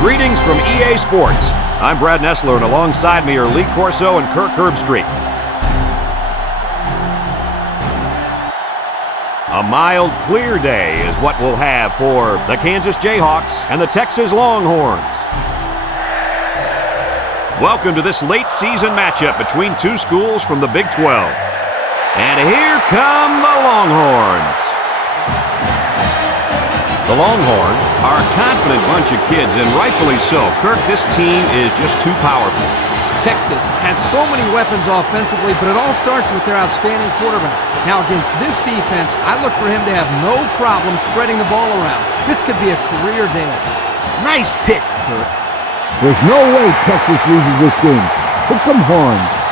Greetings from EA Sports. I'm Brad Nessler, and alongside me are Lee Corso and Kirk Herbstreit. A mild, clear day is what we'll have for the Kansas Jayhawks and the Texas Longhorns. Welcome to this late season matchup between two schools from the Big 12. And here come the Longhorns. The Longhorns are a confident bunch of kids, and rightfully so. Kirk, this team is just too powerful. Texas has so many weapons offensively, but it all starts with their outstanding quarterback. Now, against this defense, I look for him to have no problem spreading the ball around. This could be a career day. Nice pick, Kirk. There's no way Texas loses this game. Put some horns.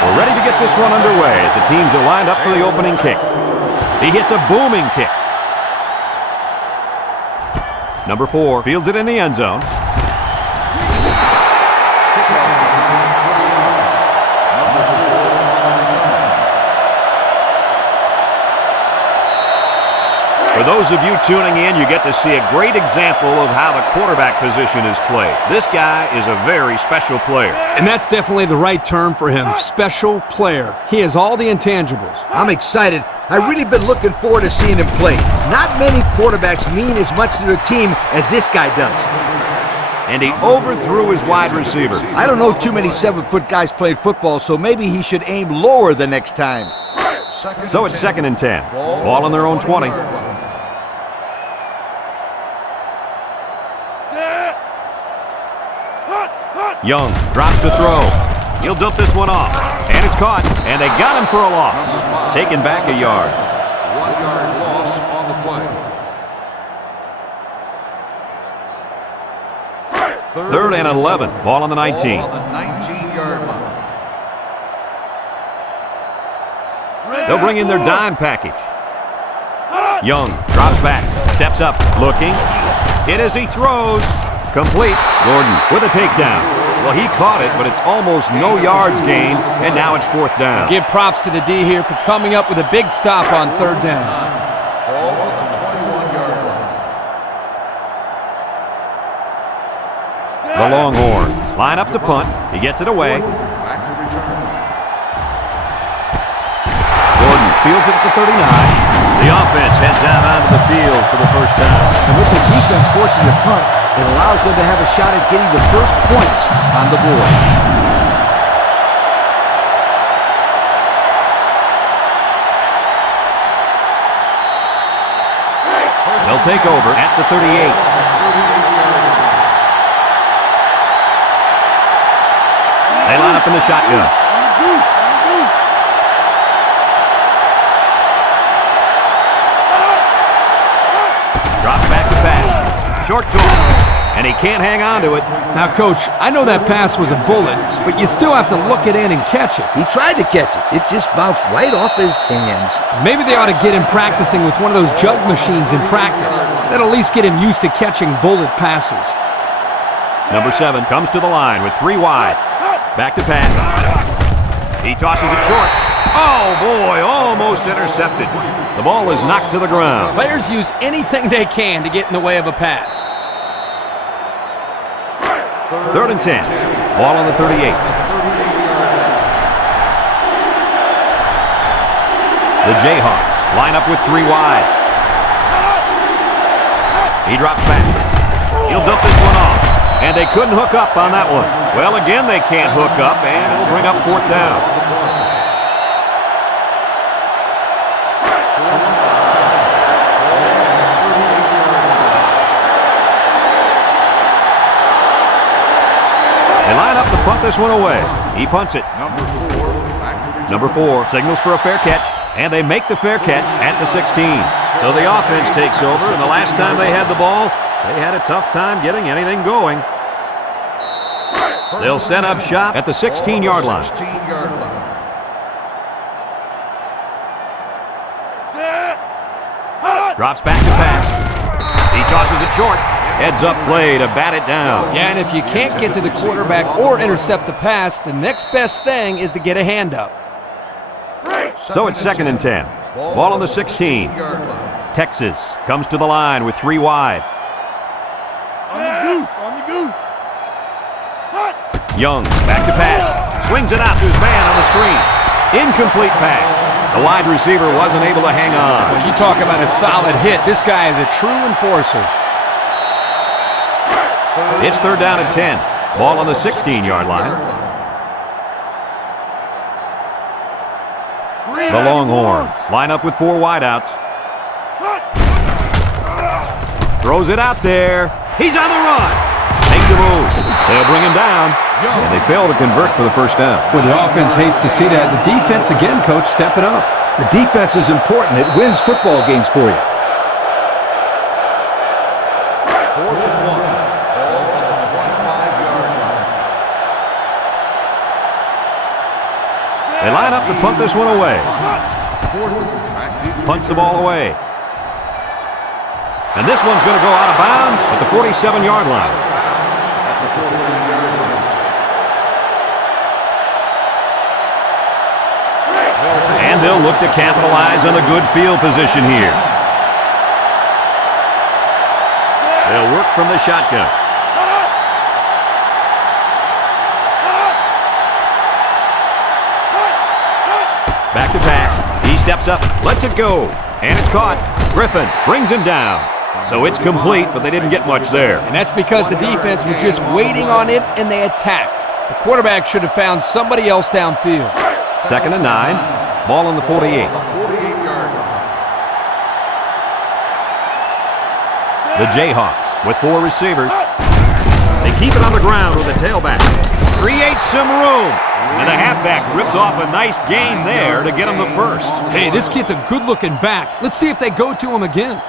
We're ready to get this one underway as the teams are lined up for the opening kick. He hits a booming kick. Number 4 fields it in the end zone. For those of you tuning in, you get to see a great example of how the quarterback position is played. This guy is a very special player. And that's definitely the right term for him, special player. He has all the intangibles. I'm excited. I've really been looking forward to seeing him play. Not many quarterbacks mean as much to their team as this guy does. And he overthrew his wide receiver. I don't know too many 7-foot guys playing football, so maybe he should aim lower the next time. So it's 2nd and 10. Ball on their own 20. Young drops to throw. He'll dump this one off. And it's caught. And they got him for a loss. Taken back a yard. 1-yard loss on the play. 3rd and 11. Ball on the 19. Ball on the 19-yard line. They'll bring in their dime package. Young drops back. Steps up. Looking. Hit as he throws. Complete. Gordon with a takedown. Well, he caught it, but it's almost no yards gained, and now it's 4th down. Give props to the D here for coming up with a big stop on 3rd down. Ball on the 21-yard line. The Longhorns line up to punt. He gets it away. Back to return. Gordon fields it at the 39. The offense heads out onto the field for the first down. And with the defense forcing the punt, it allows them to have a shot at getting the first points on the board. They'll take over at the 38. They line up in the shotgun. Drops back to pass. Short to him. And he can't hang on to it. Now, Coach, I know that pass was a bullet, but you still have to look it in and catch it. He tried to catch it. It just bounced right off his hands. Maybe they ought to get him practicing with one of those jug machines in practice. That'll at least get him used to catching bullet passes. Number 7 comes to the line with 3 wide. Back to pass. He tosses it short. Oh, boy, almost intercepted. The ball is knocked to the ground. Players use anything they can to get in the way of a pass. 3rd and 10. Ball on the 38. The Jayhawks line up with 3 wide. He drops back. He'll dump this one off. And they couldn't hook up on that one. Well, again, they can't hook up, and it'll bring up 4th down. They line up to punt this one away. He punts it. Number 4 Number 4 signals for a fair catch, And they make the fair catch at the 16. So the offense takes over, and the last time they had the ball, they had a tough time getting anything going. They'll set up shop at the 16-yard line. 16-yard line. Drops back to pass. He tosses it short. Heads up play to bat it down. Yeah, and if you can't get to the quarterback or intercept the pass, the next best thing is to get a hand up. So it's 2nd and 10. Ball on the 16. Texas comes to the line with 3 wide. On the goose. Young, back to pass. Swings it out to his man on the screen. Incomplete pass. The wide receiver wasn't able to hang on. Well, you talk about a solid hit. This guy is a true enforcer. It's 3rd down and 10. Ball on the 16-yard line. The Longhorns line up with 4 wideouts. Throws it out there. He's on the run. Makes a move. They'll bring him down. And they fail to convert for the first down. Well, the offense hates to see that. The defense, again, coach, stepping up. The defense is important. It wins football games for you. 4th and 1. Ball on the 25-yard line. They line up to punt this one away. Punts the ball away. And this one's going to go out of bounds at the 47-yard line. And they'll look to capitalize on the good field position here. They'll work from the shotgun. Back to pass. He steps up, lets it go, and it's caught. Griffin brings him down. So it's complete, but they didn't get much there. And that's because the defense was just waiting on it, and they attacked. The quarterback should have found somebody else downfield. 2nd and 9. Ball on the 48. 48-yard line. The Jayhawks with 4 receivers. They keep it on the ground with the tailback. Creates some room. And the halfback ripped off a nice gain there to get him the first. Hey, this kid's a good-looking back. Let's see if they go to him again.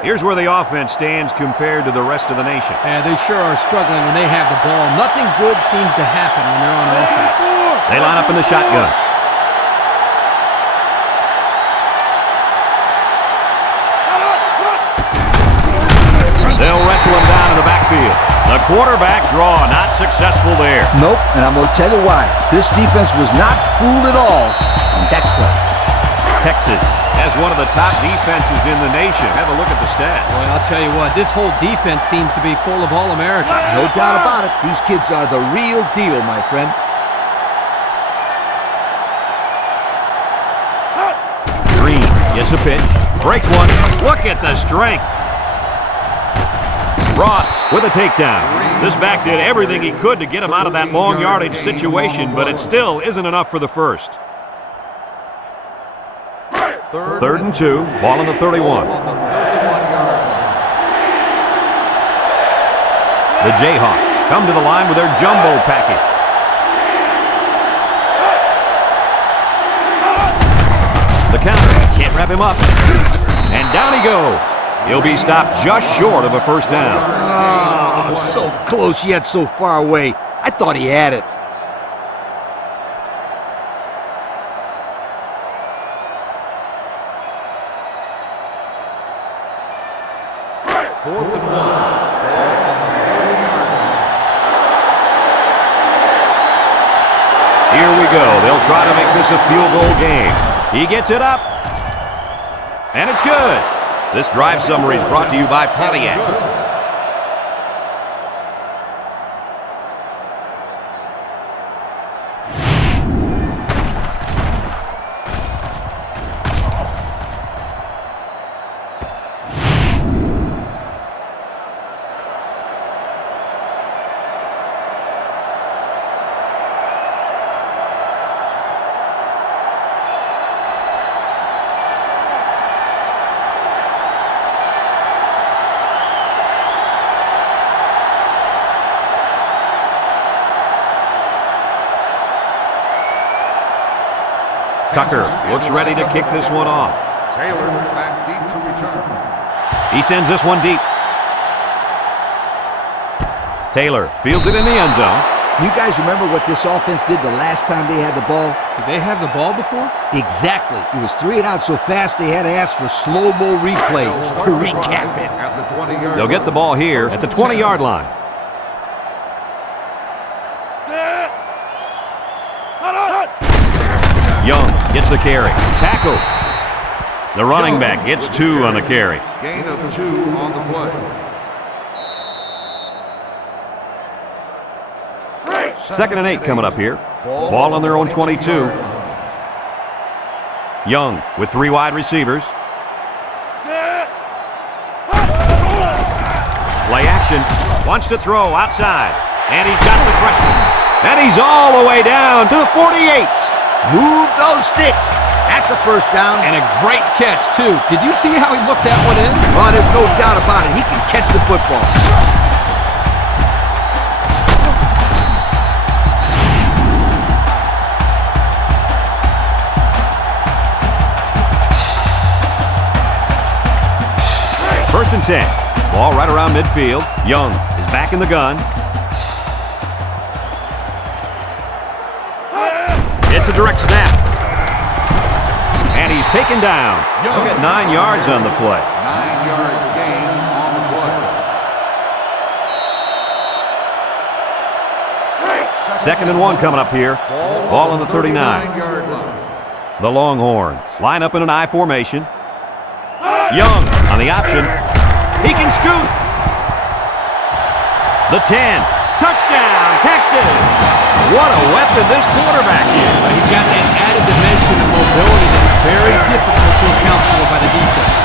Here's where the offense stands compared to the rest of the nation. Yeah, they sure are struggling when they have the ball. Nothing good seems to happen when they're on offense. They line up in the shotgun. They'll wrestle him down in the backfield. The quarterback draw not successful there. Nope, and I'm going to tell you why. This defense was not fooled at all on that play. Texas has one of the top defenses in the nation. Have a look at the stats. Well, I'll tell you what, this whole defense seems to be full of All-Americans. No doubt about it. These kids are the real deal, my friend. Green gets a pitch, breaks one. Look at the strength. Ross with a takedown. This back did everything he could to get him out of that long yardage situation, but it still isn't enough for the first. 3rd and 2, ball on the 31. The Jayhawks come to the line with their jumbo package. The counter can't wrap him up. And down he goes. He'll be stopped just short of a first down. Oh, so close yet so far away. I thought he had it. Here we go. They'll try to make this a field goal game. He gets it up. And it's good. This drive summary is brought to you by Pontiac. Tucker looks ready to kick this one off. Taylor back deep to return. He sends this one deep. Taylor fields it in the end zone. You guys remember what this offense did the last time they had the ball? Did they have the ball before? Exactly. It was 3 and out so fast they had to ask for slow-mo replays to recap it. At the 20-yard They'll get the ball here at the 20-yard line. Young gets the carry. Tackle. The running back gets 2 on the carry. Gain of 2 on the play. Second and 8 coming up here. Ball on their own 22. Young with 3 wide receivers. Play action. Wants to throw outside. And he's got the freshman. And he's all the way down to the 48. Move those sticks. That's a first down. And a great catch, too. Did you see how he looked that one in? Oh, there's no doubt about it. He can catch the football. First and 10. Ball right around midfield. Young is back in the gun. It's a direct snap. And he's taken down. Look at 9 yards on the play. 9-yard gain on the play. Second and 1 coming up here. Ball on the 39. 39-yard line. The Longhorns line up in an I formation. Young on the option. He can scoot. The 10. Touchdown, Texas. What a weapon this quarterback is. He's got that added dimension of mobility that is very difficult to account for by the defense.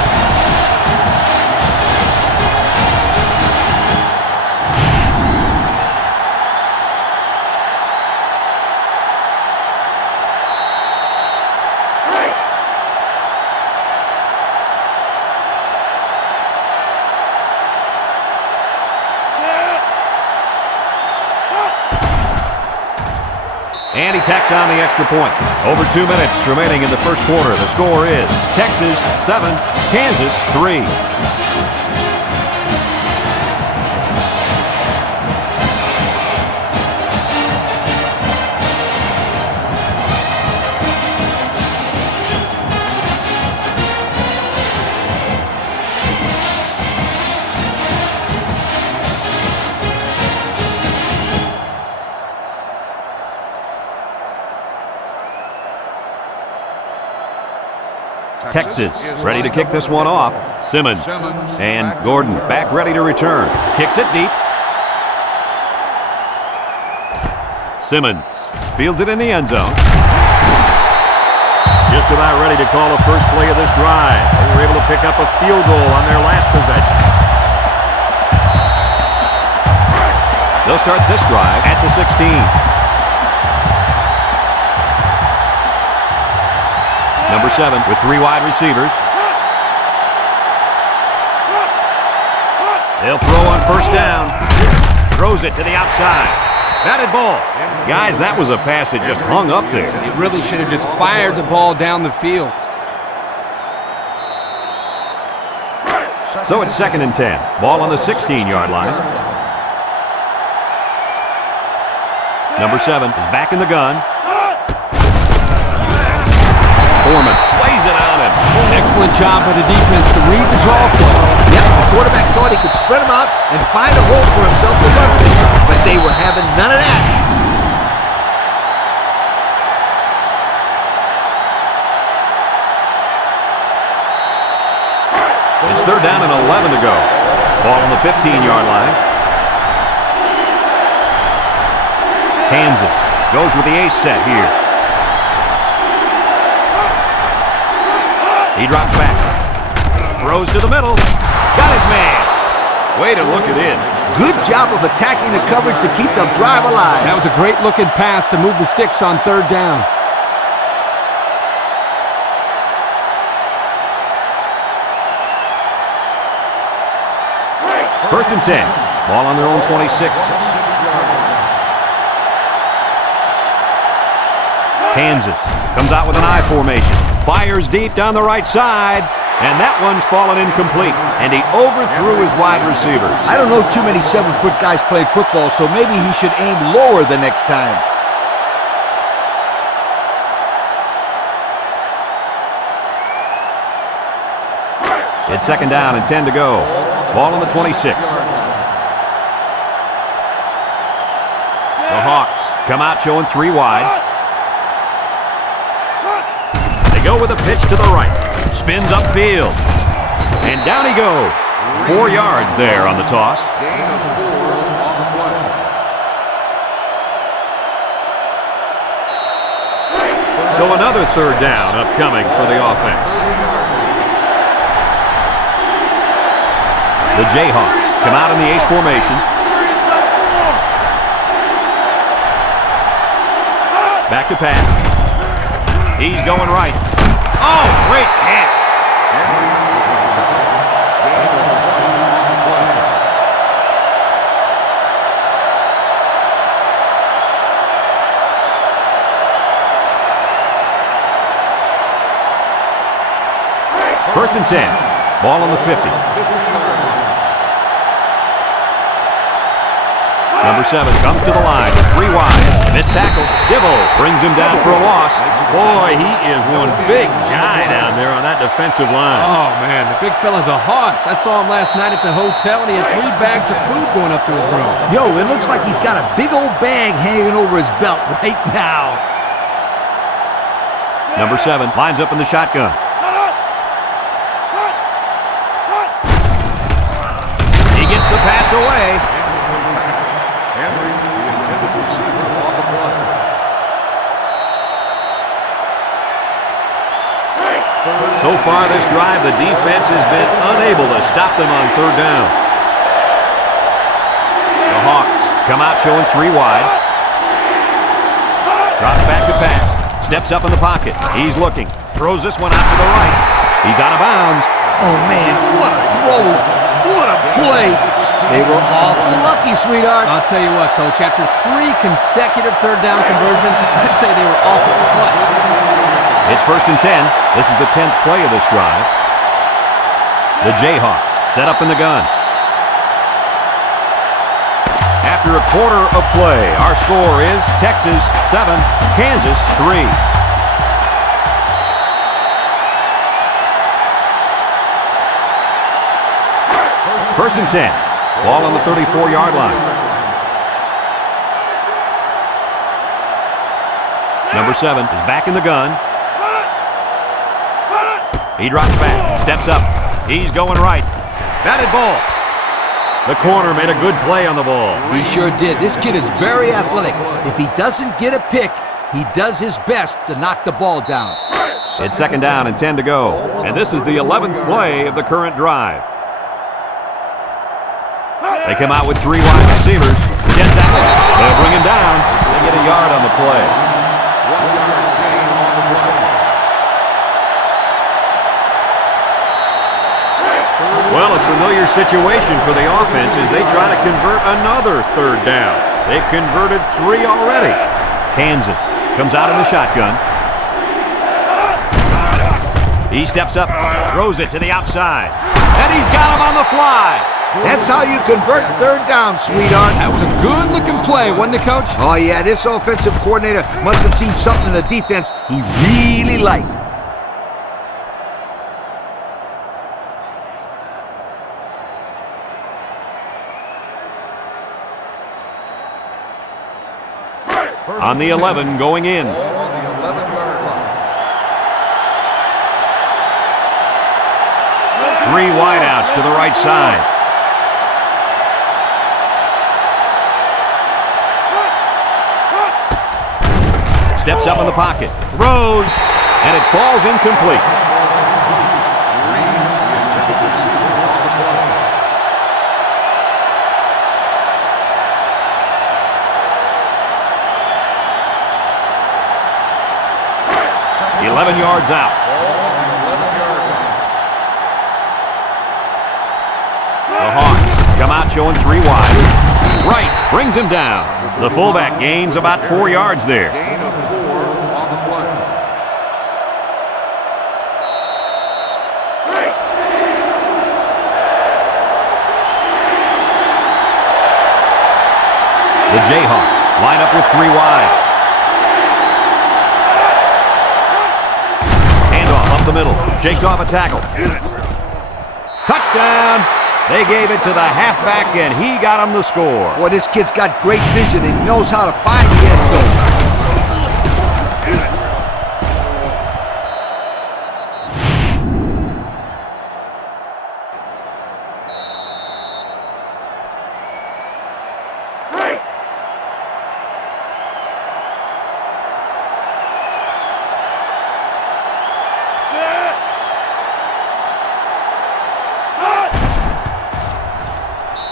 And he tacks on the extra point. Over 2 minutes remaining in the first quarter. The score is Texas 7, Kansas 3. Texas ready to kick this one off. Simmons and Gordon back ready to return. Kicks it deep. Simmons fields it in the end zone. Just about ready to call the first play of this drive. They were able to pick up a field goal on their last possession. They'll start this drive at the 16. Number 7 with 3 wide receivers. They'll throw on first down. Throws it to the outside. Batted ball. Guys, that was a pass that just hung up there. He really should have just fired the ball down the field. So it's second and 10. Ball on the 16-yard line. Number 7 is back in the gun. Foreman lays it on him. Excellent job by the defense to read the draw play. Yep, the quarterback thought he could spread them out and find a hole for himself to run through, but they were having none of that. It's third down and 11 to go. Ball on the 15-yard line. Kansas goes with the ace set here. He drops back. Throws to the middle. Got his man. Way to look it in. Good job of attacking the coverage to keep the drive alive. That was a great looking pass to move the sticks on third down. First and 10. Ball on their own 26. Kansas Comes out with an I formation. Fires deep down the right side. And that one's fallen incomplete. And he overthrew his wide receiver. I don't know too many 7-foot guys play football, so maybe he should aim lower the next time. It's second down and 10 to go. Ball on the 26. The Hawks come out showing 3 wide. They go with a pitch to the right. Spins upfield. And down he goes. 4 yards there on the toss. Gain of 4 on the play. So another third down upcoming for the offense. The Jayhawks come out in the ace formation. Back to pass. He's going right. Oh, great catch. First and 10. Ball on the 50. Number 7 comes to the line. 3 wide. Missed tackle. Dibble brings him down for a loss. Boy, he is one big guy down there on that defensive line. Oh, man, the big fella's a hoss. I saw him last night at the hotel, and he had 3 bags of food going up to his room. Yo, it looks like he's got a big old bag hanging over his belt right now. Number 7 lines up in the shotgun. He gets the pass away. Henry, the intended receiver on the play. So far this drive, the defense has been unable to stop them on third down. The Hawks come out showing 3 wide. Drops back to pass. Steps up in the pocket. He's looking. Throws this one out to the right. He's out of bounds. Oh, man, what a throw. What a play. They were awful lucky, sweetheart. I'll tell you what, Coach, after 3 consecutive third down conversions, I'd say they were awful clutch. It's first and 10. This is the 10th play of this drive. The Jayhawks set up in the gun. After a quarter of play, our score is Texas 7, Kansas 3. First and 10. Ball on the 34-yard line. Number 7 is back in the gun. He drops back, steps up. He's going right. Batted ball. The corner made a good play on the ball. He sure did. This kid is very athletic. If he doesn't get a pick, he does his best to knock the ball down. It's second down and 10 to go. And this is the 11th play of the current drive. They come out with 3 wide receivers. 10 seconds. They'll bring him down. They get a yard on the play. 1 yard gain on the play. Well, a familiar situation for the offense as they try to convert another third down. They've converted 3 already. Kansas comes out in the shotgun. He steps up, throws it to the outside, and he's got him on the fly. That's how you convert third down, sweetheart. That was a good-looking play, wasn't it, Coach? Oh, yeah, this offensive coordinator must have seen something in the defense he really liked. On the 11 going in. Ball on the 11-yard line. 3 wideouts to the right side. Steps up in the pocket, throws, and it falls incomplete. Green, the intended receiver on the play. 11 yards out. Ball on the 11-yard line. The Hawks come out showing 3 wide. Right, brings him down. The fullback gains about 4 yards there. Gain of 4 on the play. The Jayhawks line up with 3 wide. Handoff up the middle. Shakes off a tackle. Touchdown! They gave it to the halfback, and he got him the score. Boy, this kid's got great vision and knows how to find the end zone.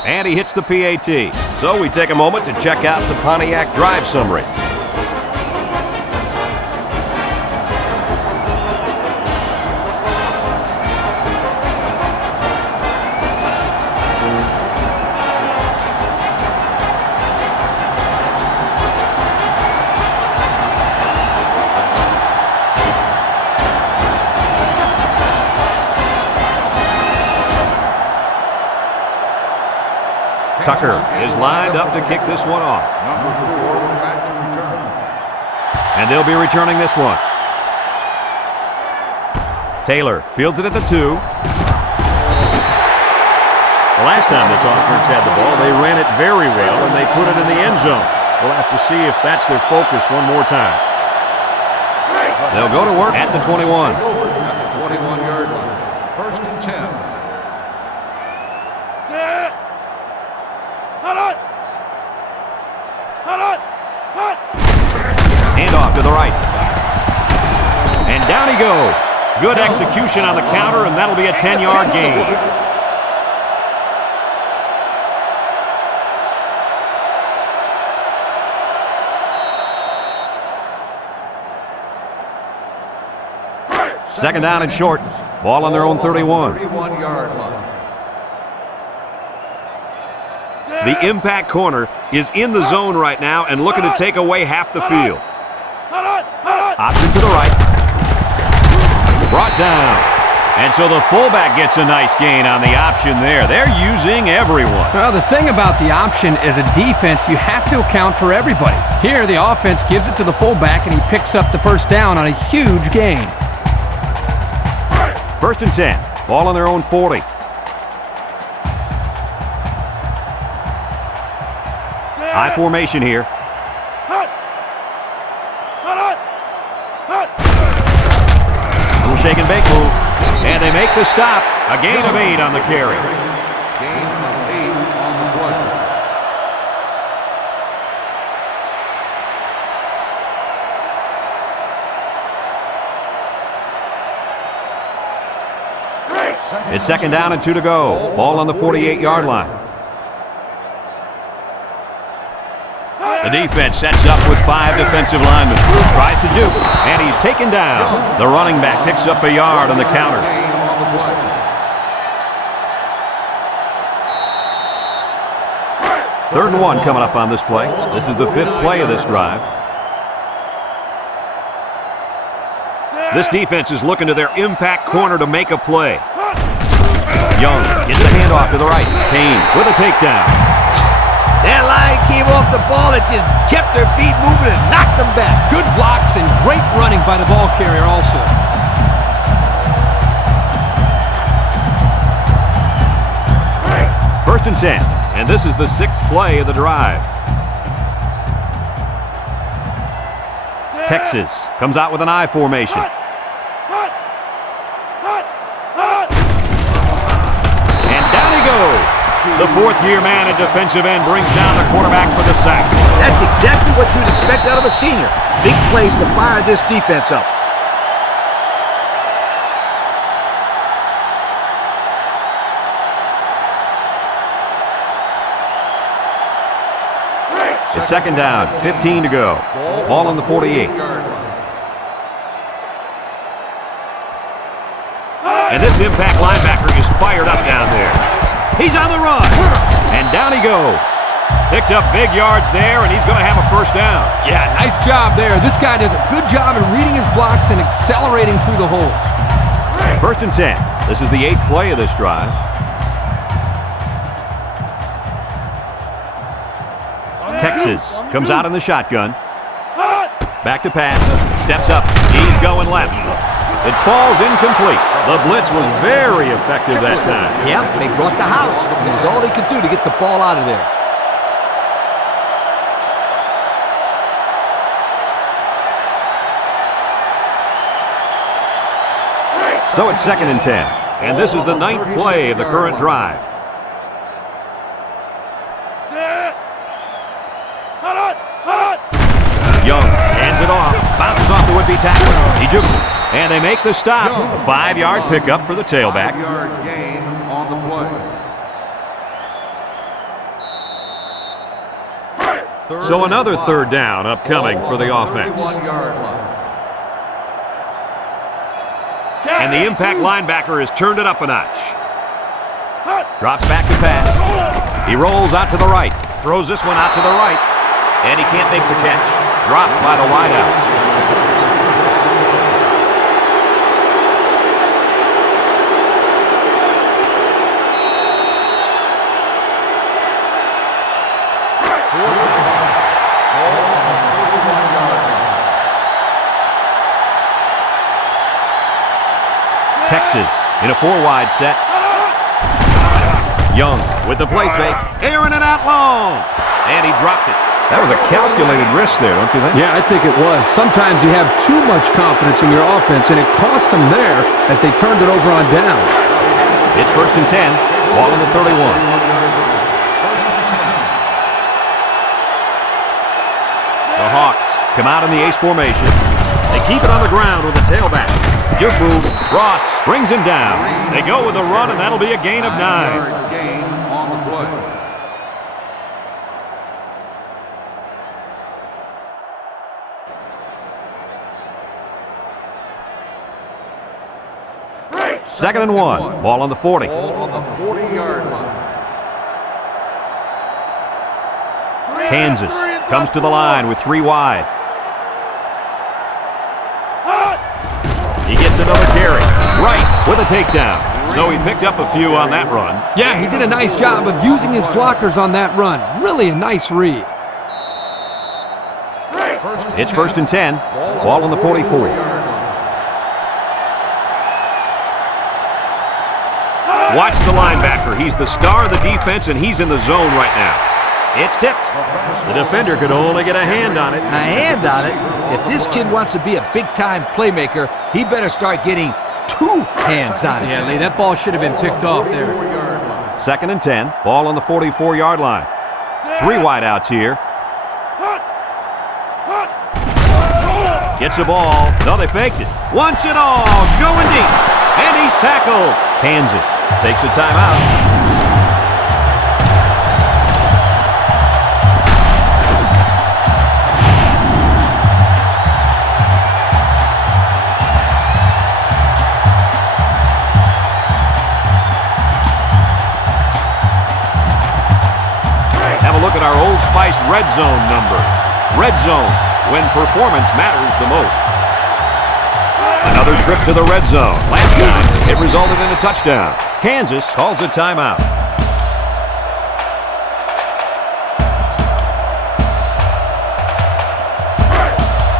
And he hits the PAT. So we take a moment to check out the Pontiac drive summary. Tucker is lined up to kick this one off. Number 4 back to return. And they'll be returning this one. Taylor fields it at the 2. The last time this offense had the ball, they ran it very well, and they put it in the end zone. We'll have to see if that's their focus one more time. They'll go to work at the 21. At the 21-yard line. 1st and 10. Handoff to the right. And down he goes. Good execution on the counter, and that'll be a 10-yard gain. Second down and short. Ball on their own 31. 31-yard line. The impact corner is in the zone right now and looking to take away half the field. Option to the right. Brought down. And so the fullback gets a nice gain on the option there. They're using everyone. Well, the thing about the option as a defense, you have to account for everybody. Here, the offense gives it to the fullback, and he picks up the first down on a huge gain. 1st and 10. Ball on their own 40. High formation here. Little shake and bake move. And they make the stop. A gain of 8 on the carry. Gain of 8 on the play. It's 2nd down and 2 to go. Ball on the 48-yard line. The defense sets up with 5 defensive linemen. Tries to juke, and he's taken down. The running back picks up a yard on the counter. Gain on the play. 3rd and 1 coming up on this play. This is the 5th play of this drive. This defense is looking to their impact corner to make a play. Young gets a handoff to the right. Payne with a takedown. That line came off the ball. It just kept their feet moving and knocked them back. Good blocks and great running by the ball carrier also. First and 10, and this is the 6th play of the drive. Texas comes out with an I formation. And down he goes. The 4th-year man at defensive end brings down the quarterback for the sack. That's exactly what you'd expect out of a senior. Big plays to fire this defense up. It's 2nd down, 15 to go. Ball on the 48. And this impact linebacker is fired up down there. He's on the run, and down he goes. Picked up big yards there, and he's going to have a first down. Yeah, nice job there. This guy does a good job in reading his blocks and accelerating through the holes. 1st and 10. This is the 8th play of this drive. Texas comes out in the shotgun. Back to pass. Steps up. He's going left. It falls incomplete. The blitz was very effective that time. Yep, they brought the house, and it was all they could do to get the ball out of there. So it's 2nd and 10. And this is the 9th play of the current drive. Young hands it off. Bounces off the would-be tackler. He jukes it. And they make the stop. A 5-yard pickup for the tailback. 5-yard gain on the play. So another 3rd down upcoming for the offense. 31-yard line. And the impact linebacker has turned it up a notch. Drops back to pass. He rolls out to the right. Throws this one out to the right. And he can't make the catch. Dropped by the wideout. Texas in a 4-wide set. Young with the play fake. Airing it out long. And he dropped it. That was a calculated risk there, don't you think? Yeah, I think it was. Sometimes you have too much confidence in your offense, and it cost them there as they turned it over on downs. It's 1st and 10. Ball on the 31. The Hawks come out in the ace formation. They keep it on the ground with the tailback. Juke move. Ross brings him down. They go with a run, and that'll be a gain of 9. 9-yard gain on the play. Second and 1. Ball on the 40. Ball on the 40-yard line. Kansas comes to the line with 3 wide. He gets another carry. Right with a takedown. So he picked up a few on that run. Yeah, he did a nice job of using his blockers on that run. Really a nice read. It's 1st and 10. Ball on the 44. Watch the linebacker. He's the star of the defense, and he's in the zone right now. It's tipped. The defender could only get a hand on it. A hand on it? If this kid wants to be a big-time playmaker, he better start getting 2 hands on it. Yeah, Lee, that ball should have been picked off there. 2nd and 10. Ball on the 44-yard line. 3 wideouts here. Gets the ball. No, they faked it. Wants it all. Going deep. And he's tackled. Kansas takes a timeout. Have a look at our Old Spice red zone numbers. Red zone, when performance matters the most. Another trip to the red zone. Last time, it resulted in a touchdown. Kansas calls a timeout.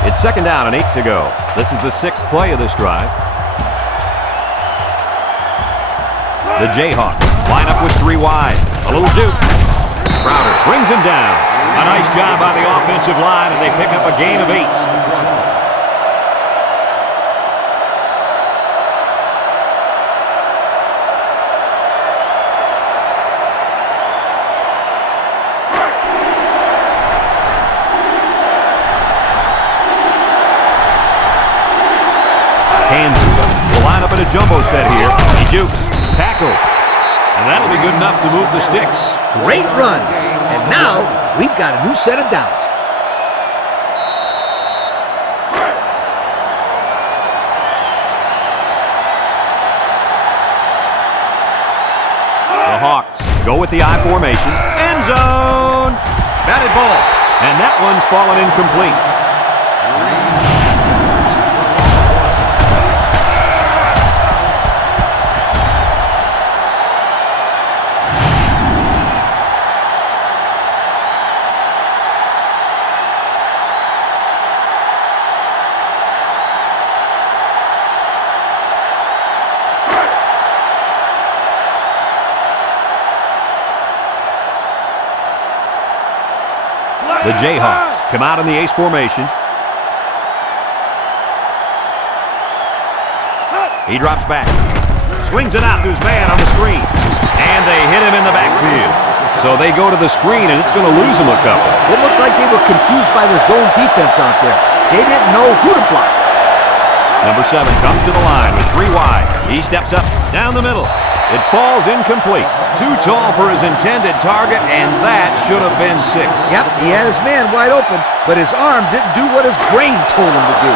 It's 2nd down and 8 to go. This is the 6th play of this drive. The Jayhawks line up with 3 wide. A little juke. Crowder brings him down. A nice job by the offensive line, and they pick up a gain of 8. Kansas will line up in a jumbo set here. He jukes. Tackle. And that'll be good enough to move the sticks. Great run. And now, we've got a new set of downs. The Hawks go with the I formation. End zone. Batted ball. And that one's fallen incomplete. The Jayhawks come out in the ace formation. He drops back. Swings it out to his man on the screen. And they hit him in the backfield. So they go to the screen, and it's going to lose him a couple. It looked like they were confused by the zone defense out there. They didn't know who to block. Number 7 comes to the line with 3 wide. He steps up down the middle. It falls incomplete. Too tall for his intended target, and that should have been 6. Yep, he had his man wide open, but his arm didn't do what his brain told him to do.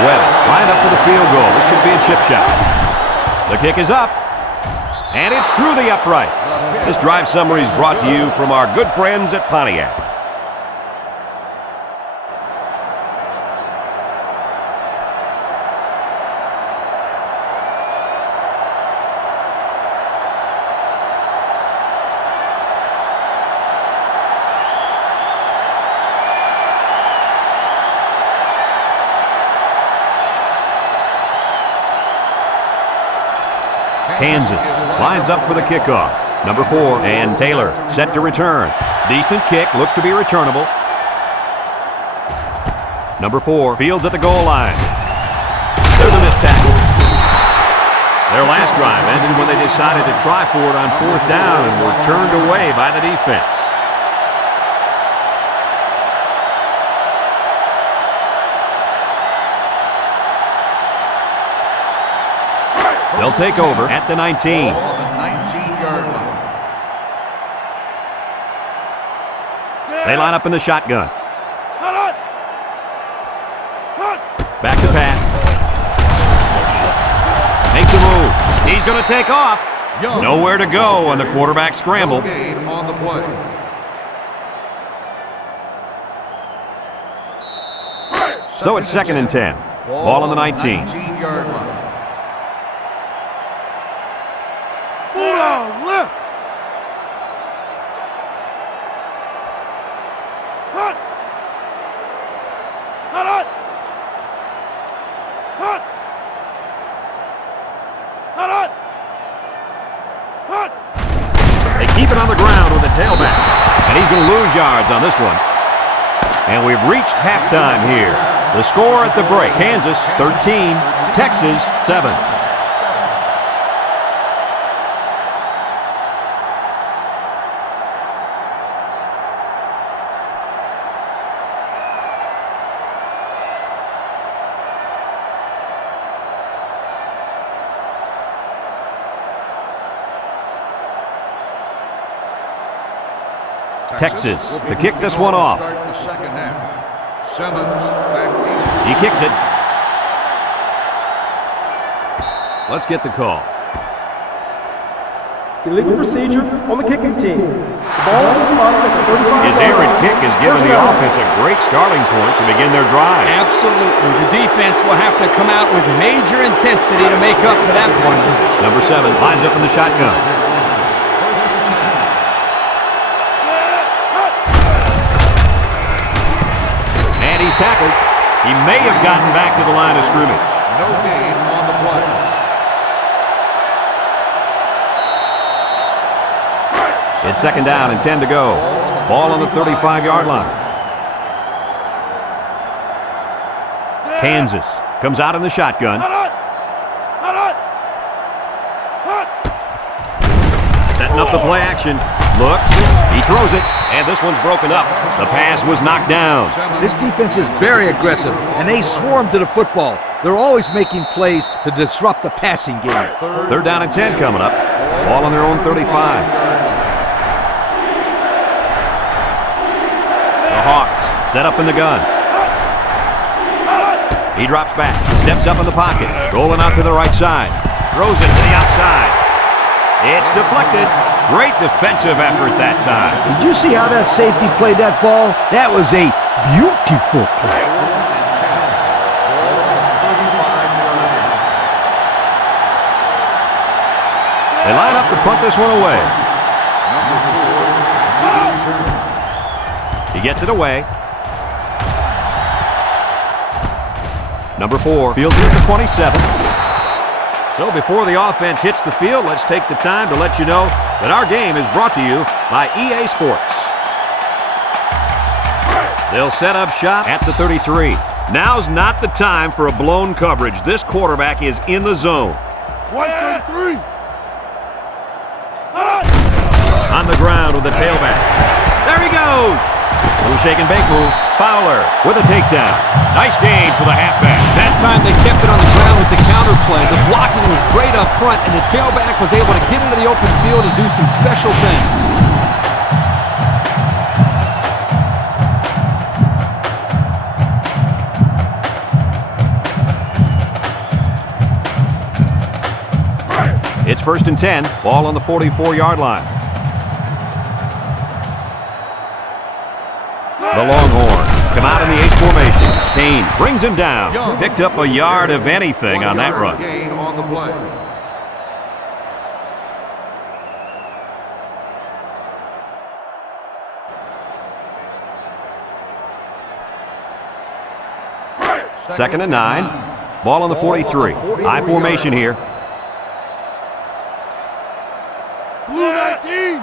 Webb lined up for the field goal. This should be a chip shot. The kick is up, and it's through the uprights. This drive summary is brought to you from our good friends at Pontiac. Kansas lines up for the kickoff. Number 4, and Taylor set to return. Decent kick, looks to be returnable. Number 4 fields at the goal line. There's a missed tackle. Their last drive ended when they decided to try for it on 4th down and were turned away by the defense. They'll take over at the 19. Ball on the 19-yard line. They line up in the shotgun. Back to pass. Makes a move. He's going to take off. Nowhere to go on the quarterback scramble. No gain on the play. So it's 2nd and 10. Ball on the 19. 19-yard line. They keep it on the ground with the tailback. And he's going to lose yards on this one. And we've reached halftime here. The score at the break, Kansas 13, Texas 7. Texas to kick this one off. Start the second half. Simmons back deep. He kicks it. Let's get the call. Illegal procedure on the kicking team. The ball on the spot at the 35. His errant kick has given the offense a great starting point to begin their drive. Absolutely. The defense will have to come out with major intensity to make up for that one. Number 7 lines up in the shotgun. And he's tackled. He may have gotten back to the line of scrimmage. No gain on the play. It's 2nd down and 10 to go. Ball on the 35-yard line. Kansas comes out in the shotgun. Setting up the play action. Looks. He throws it. And this one's broken up. The pass was knocked down. This defense is very aggressive, and they swarm to the football. They're always making plays to disrupt the passing game. 3rd down and 10 coming up. Ball on their own 35. The Hawks set up in the gun. He drops back, steps up in the pocket, rolling out to the right side. Throws it to the outside. It's deflected. Great defensive effort that time. Did you see how that safety played that ball? That was a beautiful play. They line up to punt this one away. He gets it away. Number 4 fields it at the 27. So before the offense hits the field, let's take the time to let you know that our game is brought to you by EA Sports. They'll set up shop at the 33. Now's not the time for a blown coverage. This quarterback is in the zone. 133. On the ground with the tailback. There he goes. Little shake and bake move. Fowler with a takedown. Nice gain for the halfback. That time they kept it on the ground with the counter play. The blocking was great up front, and the tailback was able to get into the open field and do some special things. It's 1st and 10. Ball on the 44-yard line. The Longhorns come out in the H formation. Kane brings him down. Picked up a yard of anything on that run. Gain on the play. Second and 9. Ball on the 43. I formation here. Blue 19.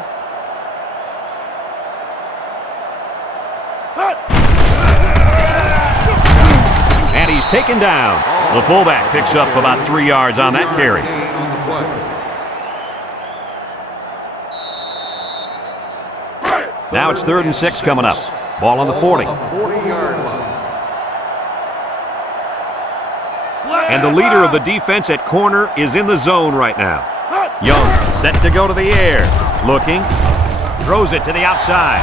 And he's taken down. The fullback picks up about 3 yards on that carry. Gain on the play. Now it's 3rd and 6 coming up. Ball on the 40. 40-yard line. And the leader of the defense at corner is in the zone right now. Young set to go to the air. Looking. Throws it to the outside.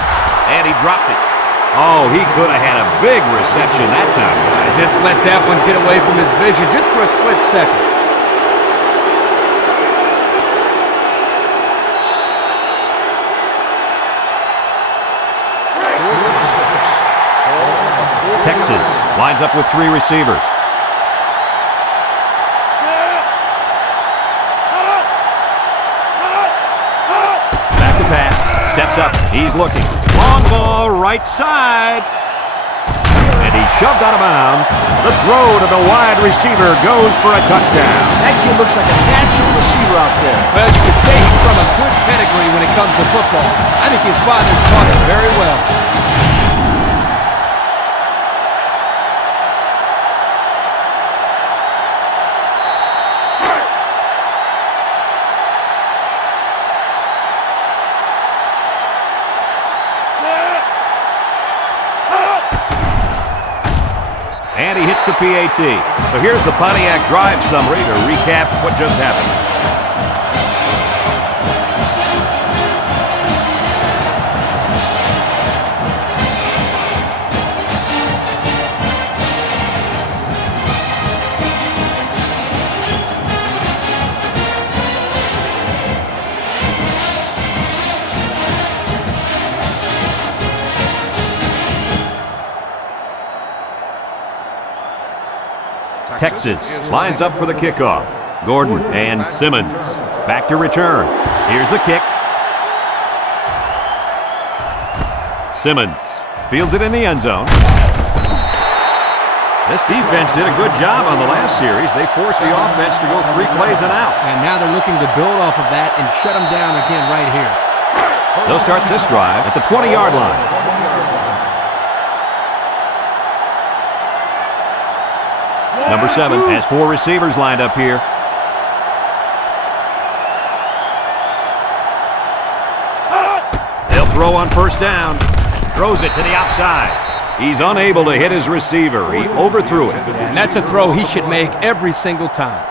And he dropped it. Oh, he could have had a big reception that time, guys. Just let that one get away from his vision just for a split second. Texas lines up with 3 receivers. Back to pass. Steps up. He's looking. Long ball, right side. And he's shoved out of bounds. The throw to the wide receiver goes for a touchdown. That kid looks like a natural receiver out there. Well, you could say he's from a good pedigree when it comes to football. I think his father's taught him very well. And he hits the PAT. So here's the Pontiac drive summary to recap what just happened. Texas lines up for the kickoff. Gordon and Simmons back to return. Here's the kick. Simmons fields it in the end zone. This defense did a good job on the last series. They forced the offense to go 3 plays and out. And now they're looking to build off of that and shut them down again right here. They'll start this drive at the 20-yard line. Number 7 has 4 receivers lined up here. They'll throw on first down. Throws it to the outside. He's unable to hit his receiver. He overthrew it. And that's a throw he should make every single time.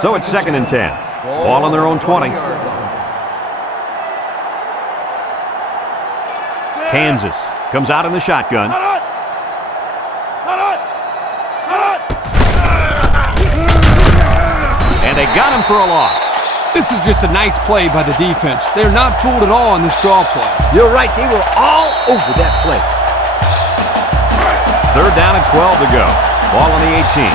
So it's 2nd and 10. Ball on their own 20. Kansas comes out in the shotgun. And they got him for a loss. This is just a nice play by the defense. They're not fooled at all on this draw play. You're right. They were all over that play. 3rd down and 12 to go. Ball on the 18.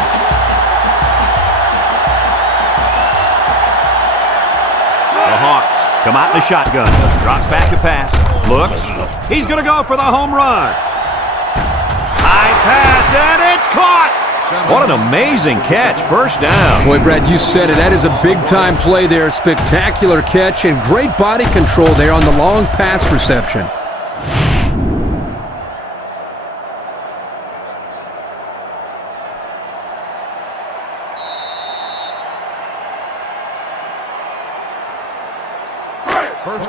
Come out in the shotgun. Drops back to pass. Looks. He's going to go for the home run. High pass, and it's caught. What an amazing catch. First down. Boy, Brad, you said it. That is a big-time play there. Spectacular catch and great body control there on the long pass reception.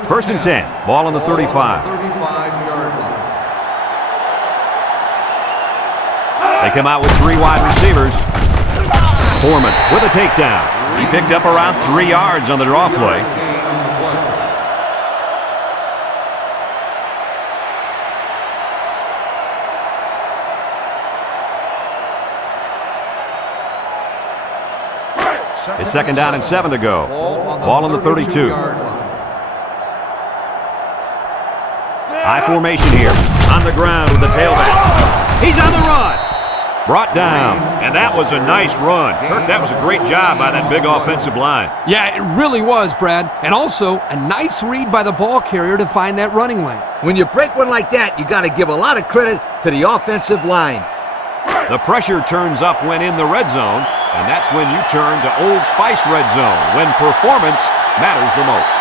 First and 10. Ball on the 35. 35-yard line. They come out with 3 wide receivers. Foreman with a takedown. He picked up around 3 yards on the draw play. Gain on the play. It's second down and 7 to go. Ball on the 32. 32-yard line. High formation here. On the ground with the tailback. He's on the run. Brought down. And that was a nice run. Kirk, that was a great job by that big offensive line. Yeah, it really was, Brad. And also, a nice read by the ball carrier to find that running lane. When you break one like that, you got to give a lot of credit to the offensive line. The pressure turns up when in the red zone, and that's when you turn to Old Spice red zone, when performance matters the most.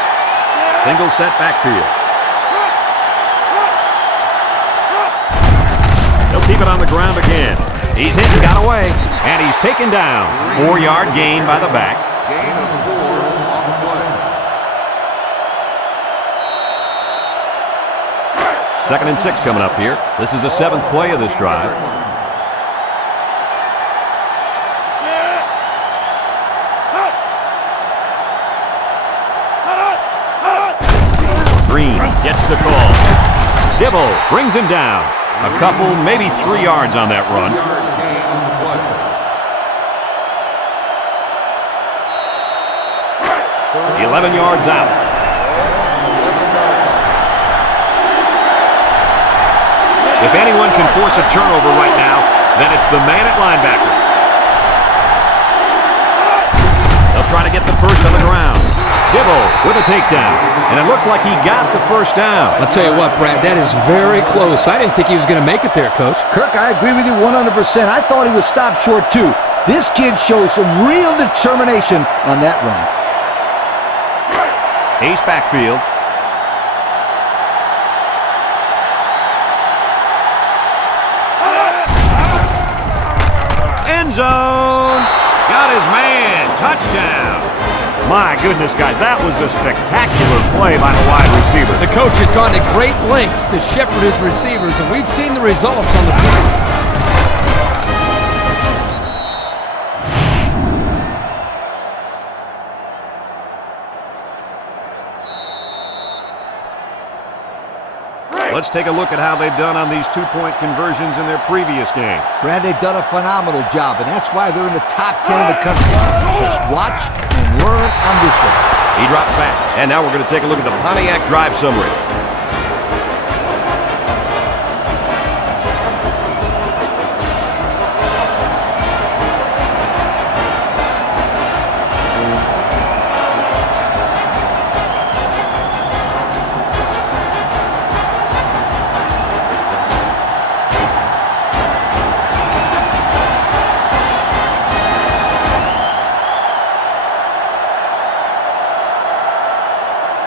Single set backfield. He'll keep it on the ground again. He's hit and got away, and he's taken down. 4-yard gain by the back. Gain of 4 on the play. Second and 6 coming up here. This is the 7th play of this drive. Green gets the call. Dibble brings him down. A couple, maybe 3 yards on that run. 3-yard gain on the play. 11 yards out. If anyone can force a turnover right now, then it's the man at linebacker. They'll try to get the first on the ground. Dibble with a takedown. And it looks like he got the first down. I'll tell you what, Brad, that is very close. I didn't think he was going to make it there, Coach. Kirk, I agree with you 100%. I thought he was stopped short, too. This kid shows some real determination on that run. Ace backfield. End zone. Got his man. Touchdown. My goodness, guys, that was a spectacular play by the wide receiver. The coach has gone to great lengths to shepherd his receivers, and we've seen the results on the field. Let's take a look at how they've done on these 2-point conversions in their previous games. Brad, they've done a phenomenal job, and that's why they're in the top 10 of the country. Just watch and learn on this one. He drops back, and now we're going to take a look at the Pontiac drive summary.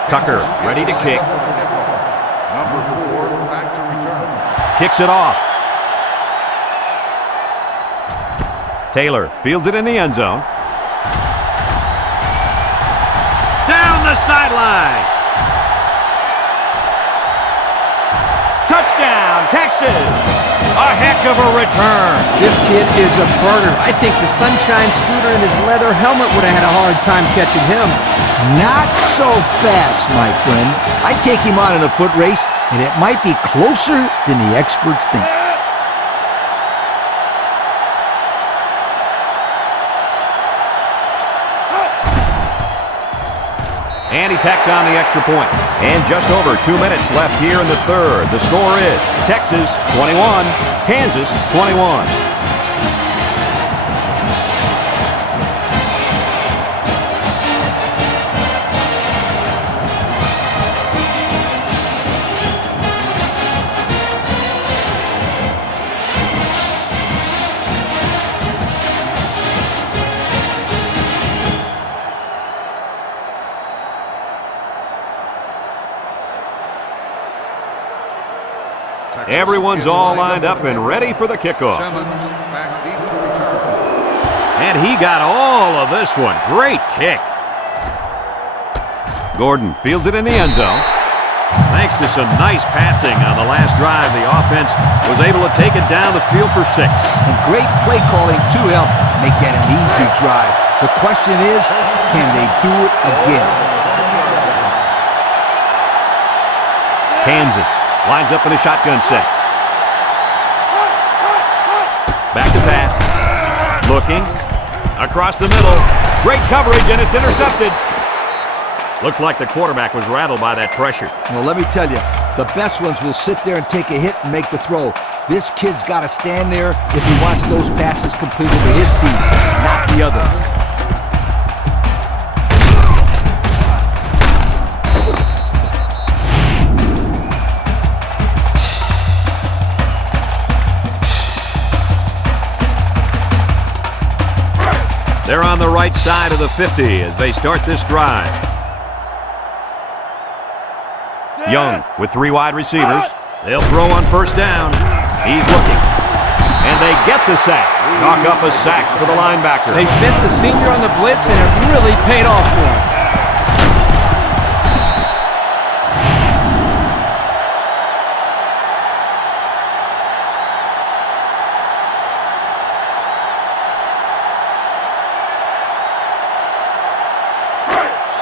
Tucker ready to kick. Number 4 back to return. Kicks it off. Taylor fields it in the end zone. Down the sideline. Touchdown, Texas. A heck of a return. This kid is a burner. I think the Sunshine Scooter and his leather helmet would have had a hard time catching him. Not so fast, my friend. I'd take him on in a foot race, and it might be closer than the experts think. And he tacks on the extra point. And just over 2 minutes left here in the third. The score is Texas 21, Kansas 21. Everyone's all lined up and ready for the kickoff. Simmons back deep to return. And he got all of this one. Great kick. Gordon fields it in the end zone. Thanks to some nice passing on the last drive, the offense was able to take it down the field for 6. And great play calling to help make that an easy drive. The question is, can they do it again? Kansas lines up in a shotgun set. Back to pass. Looking. Across the middle. Great coverage, and it's intercepted. Looks like the quarterback was rattled by that pressure. Well, let me tell you, the best ones will sit there and take a hit and make the throw. This kid's got to stand there if he wants those passes completed to his team, not the other. They're on the right side of the 50 as they start this drive. Young with 3 wide receivers. They'll throw on first down. He's looking. And they get the sack. Chalk up a sack for the linebacker. They sent the senior on the blitz, and it really paid off for him.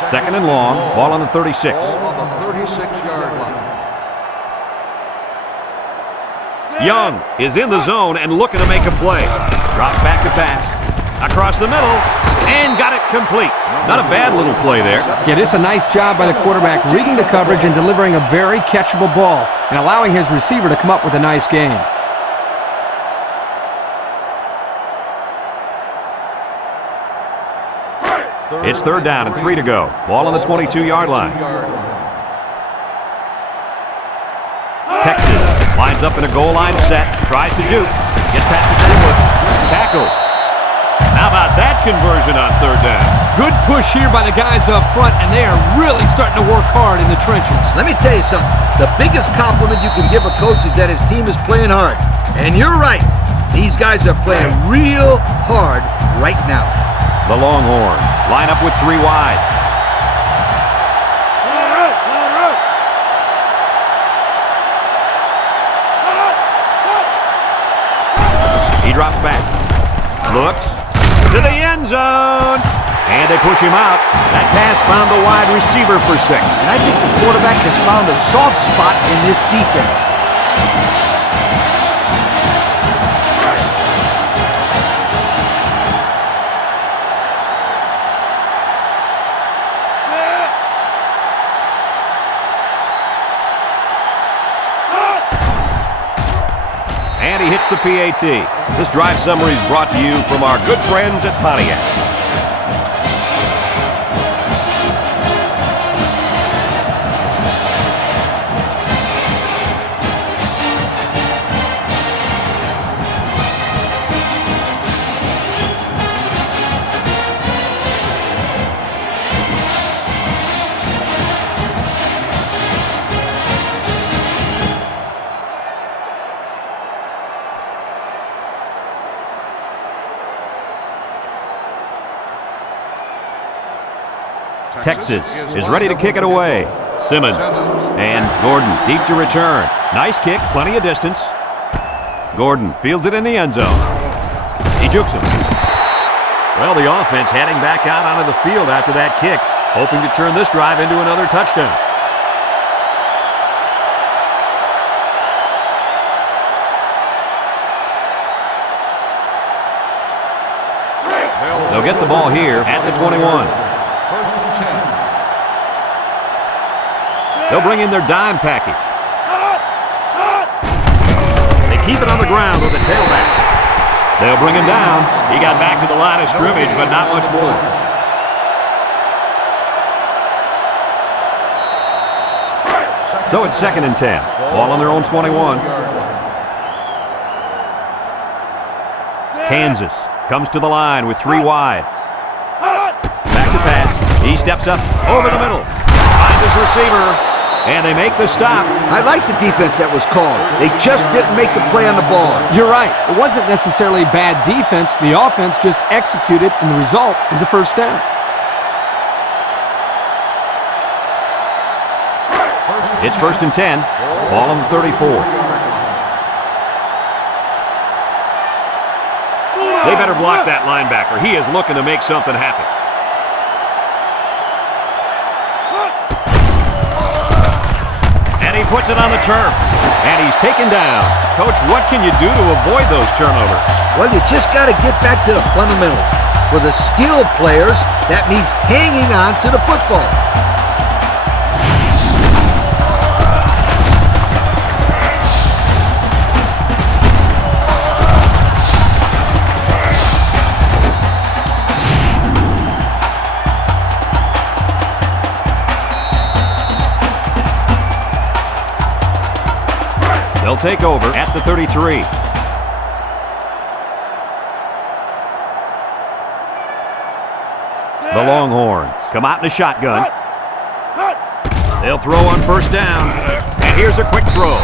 Second and long, ball on the 36. Ball on the 36-yard line. Young is in the zone and looking to make a play. Drops back to pass. Across the middle, and got it complete. Not a bad little play there. Yeah, this is a nice job by the quarterback reading the coverage and delivering a very catchable ball and allowing his receiver to come up with a nice gain. It's third down and 3 to go. Ball on the 22-yard line. Texas lines up in a goal line set. Tries to juke. Gets past the 10-foot. Tackle. How about that conversion on third down? Good push here by the guys up front, and they are really starting to work hard in the trenches. Let me tell you something. The biggest compliment you can give a coach is that his team is playing hard. And you're right. These guys are playing real hard right now. The Longhorns line up with 3 wide. He drops back. Looks to the end zone. And they push him out. That pass found the wide receiver for 6. And I think the quarterback has found a soft spot in this defense. And he hits the PAT. This drive summary is brought to you from our good friends at Pontiac. Texas is ready to kick it away. Simmons and Gordon deep to return. Nice kick, plenty of distance. Gordon fields it in the end zone. He jukes him. Well, the offense heading back out onto the field after that kick, hoping to turn this drive into another touchdown. They'll get the ball here at the 21. First and 10. They'll bring in their dime package. They keep it on the ground with a tailback. They'll bring him down. He got back to the line of scrimmage, but not much more. So it's second and 10. Ball on their own 21. Kansas comes to the line with 3 wide. Back to pass. He steps up over the middle. Finds his receiver. And they make the stop. I like the defense that was called. They just didn't make the play on the ball. You're right. It wasn't necessarily bad defense. The offense just executed, and the result is a first down. It's 1st and 10. Ball on the 34. They better block that linebacker. He is looking to make something happen. And he puts it on the turf. And he's taken down. Coach, what can you do to avoid those turnovers? Well, you just got to get back to the fundamentals. For the skilled players, that means hanging on to the football. They'll take over at the 33. The Longhorns come out in a shotgun. They'll throw on first down. And here's a quick throw.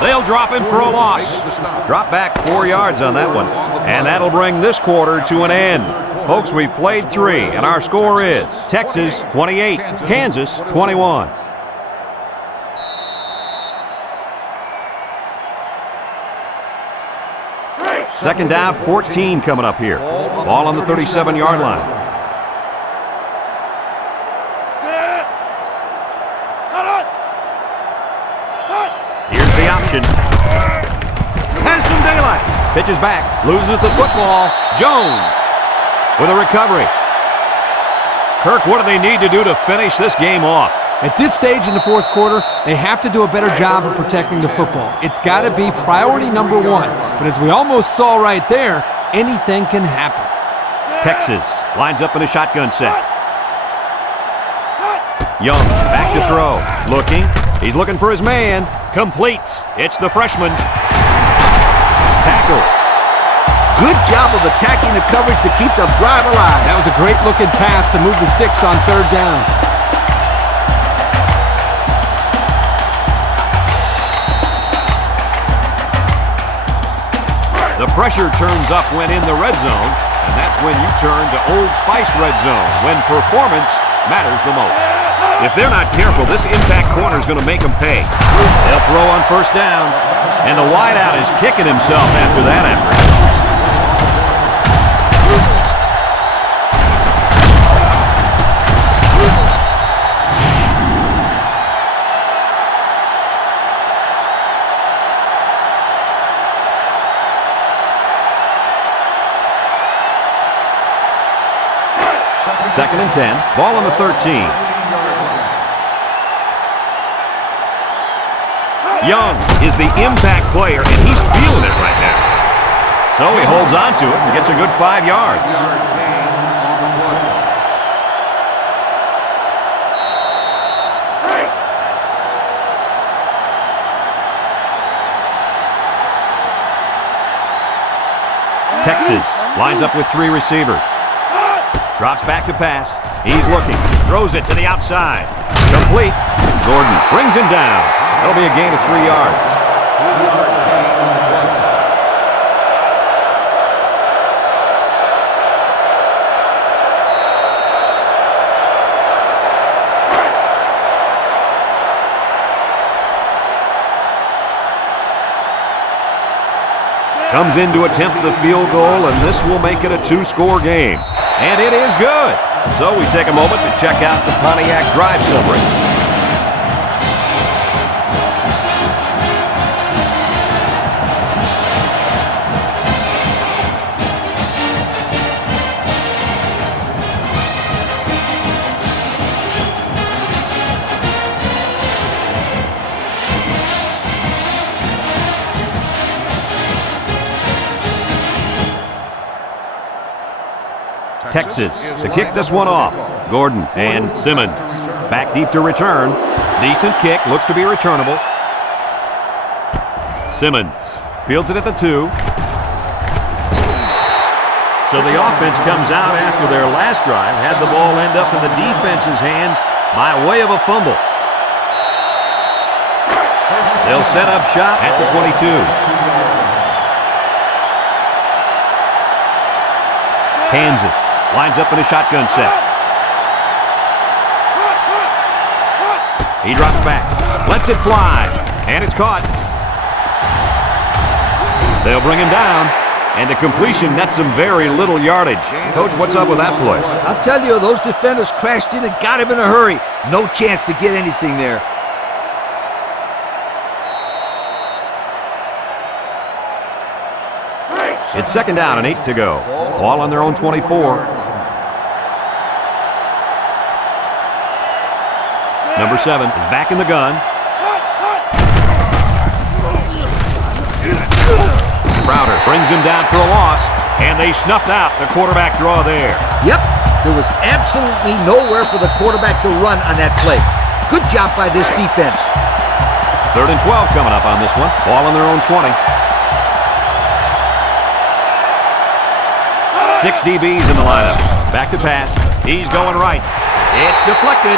They'll drop him for a loss. Drop back 4 yards on that one. And that'll bring this quarter to an end. Folks, we played 3, and our score is Texas 28, Kansas 21. Second down, 14 coming up here. Ball on the 37-yard line. Here's the option. Has some daylight. Pitches back, loses the football. Jones with a recovery. Kirk, what do they need to do to finish this game off? At this stage in the fourth quarter, they have to do a better job of protecting the football. It's got to be priority number 1. But as we almost saw right there, anything can happen. Texas lines up in a shotgun set. Young back to throw. Looking. He's looking for his man. Complete. It's the freshman. Tackle. Good job of attacking the coverage to keep the drive alive. That was a great looking pass to move the sticks on third down. The pressure turns up when in the red zone, and that's when you turn to Old Spice Red Zone, when performance matters the most. If they're not careful, this impact corner is going to make them pay. They'll throw on first down, and the wideout is kicking himself after that effort. Second and 10. Ball on the 13. Young is the impact player, and he's feeling it right now. So he holds on to it and gets a good 5 yards. Texas lines up with 3 receivers. Drops back to pass. He's looking. Throws it to the outside. Complete. Gordon brings him down. That'll be a gain of 3 yards. Comes in to attempt the field goal, and this will make it a 2-score game. And it is good. So we take a moment to check out the Pontiac drive summary. Texas to kick this one off. Gordon and Simmons back deep to return. Decent kick, looks to be returnable. Simmons fields it at the 2. So the offense comes out after their last drive, had the ball end up in the defense's hands by way of a fumble. They'll set up shop at the 22. Kansas lines up in a shotgun set. He drops back, lets it fly, and it's caught. They'll bring him down, and the completion nets him very little yardage. Coach, what's up with that play? I'll tell you, those defenders crashed in and got him in a hurry. No chance to get anything there. It's second down and 8 to go. Ball on their own 24. Number 7 is back in the gun. Crowder brings him down for a loss, and they snuffed out the quarterback draw there. Yep, there was absolutely nowhere for the quarterback to run on that play. Good job by this defense. 3rd and 12 coming up on this one. Ball on their own 20. 6 DBs in the lineup. Back to pass. He's going right. It's deflected.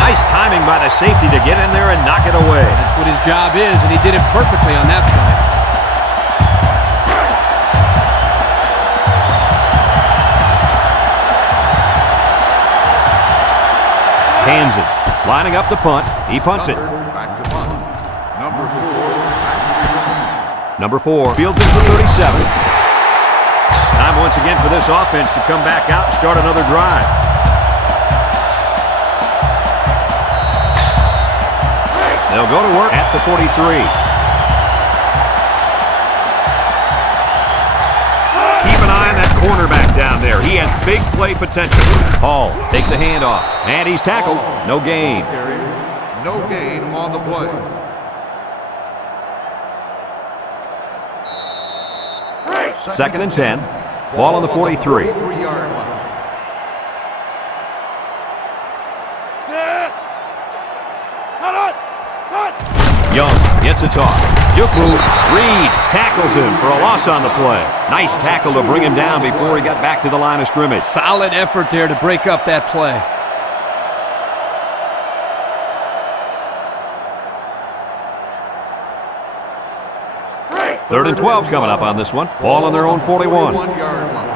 Nice timing by the safety to get in there and knock it away. That's what his job is, and he did it perfectly on that play. Kansas lining up the punt. He punts it. Back to punt. Number 4 fields it for 37. Time once again for this offense to come back out and start another drive. They'll go to work at the 43. Keep an eye on that cornerback down there. He has big play potential. Hall takes a handoff, and he's tackled. No gain. No gain on the play. Second and 10. Ball on the 43. 43-yard line. Young gets a toss. Juke move. Reed tackles him for a loss on the play. Nice tackle to bring him down before he got back to the line of scrimmage. Solid effort there to break up that play. Third and 12 coming up on this one. Ball on their own 41. 41-yard line.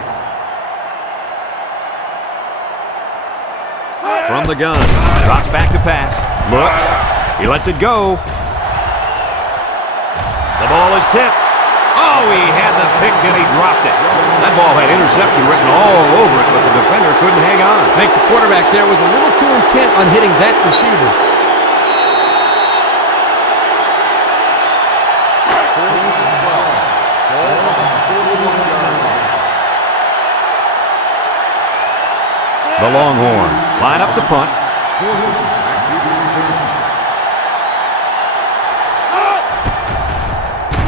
From the gun. Drops back to pass. Looks. He lets it go. The ball is tipped. Oh, he had the pick and he dropped it. That ball had interception written all over it, but the defender couldn't hang on. I think the quarterback there was a little too intent on hitting that receiver. The Longhorns line up the punt.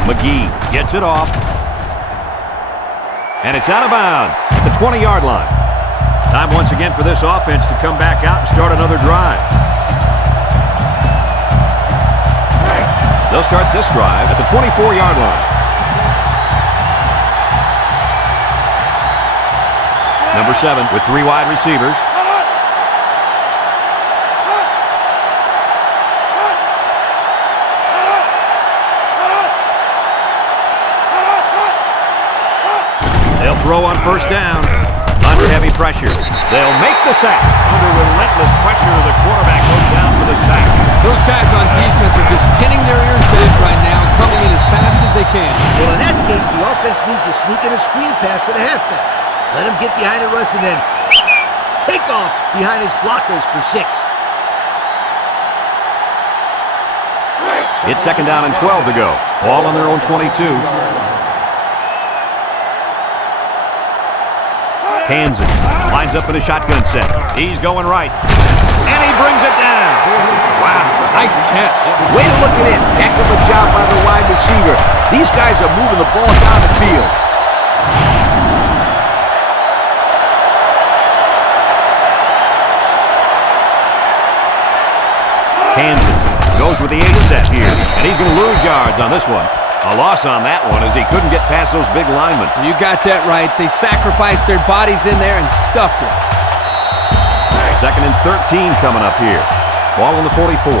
McGee gets it off. And it's out of bounds at the 20-yard line. Time once again for this offense to come back out and start another drive. They'll start this drive at the 24-yard line. Number 7 with 3 wide receivers. They'll throw on first down. Under heavy pressure. They'll make the sack. Under relentless pressure, the quarterback goes down for the sack. Those guys on defense are just pinning their ears back right now and coming in as fast as they can. Well, in that case, the offense needs to sneak in a screen pass at a halfback. Let him get behind the rush and then take off behind his blockers for 6. It's second down and 12 to go. Ball on their own 22. Kansas lines up in a shotgun set. He's going right. And he brings it down. Wow. Nice catch. Way to look it in. Heck of a job by the wide receiver. These guys are moving the ball down the field. Kansas goes with the 8 set here. And he's going to lose yards on this one. A loss on that one as he couldn't get past those big linemen. You got that right. They sacrificed their bodies in there and stuffed it. Second and 13 coming up here. Ball on the 44.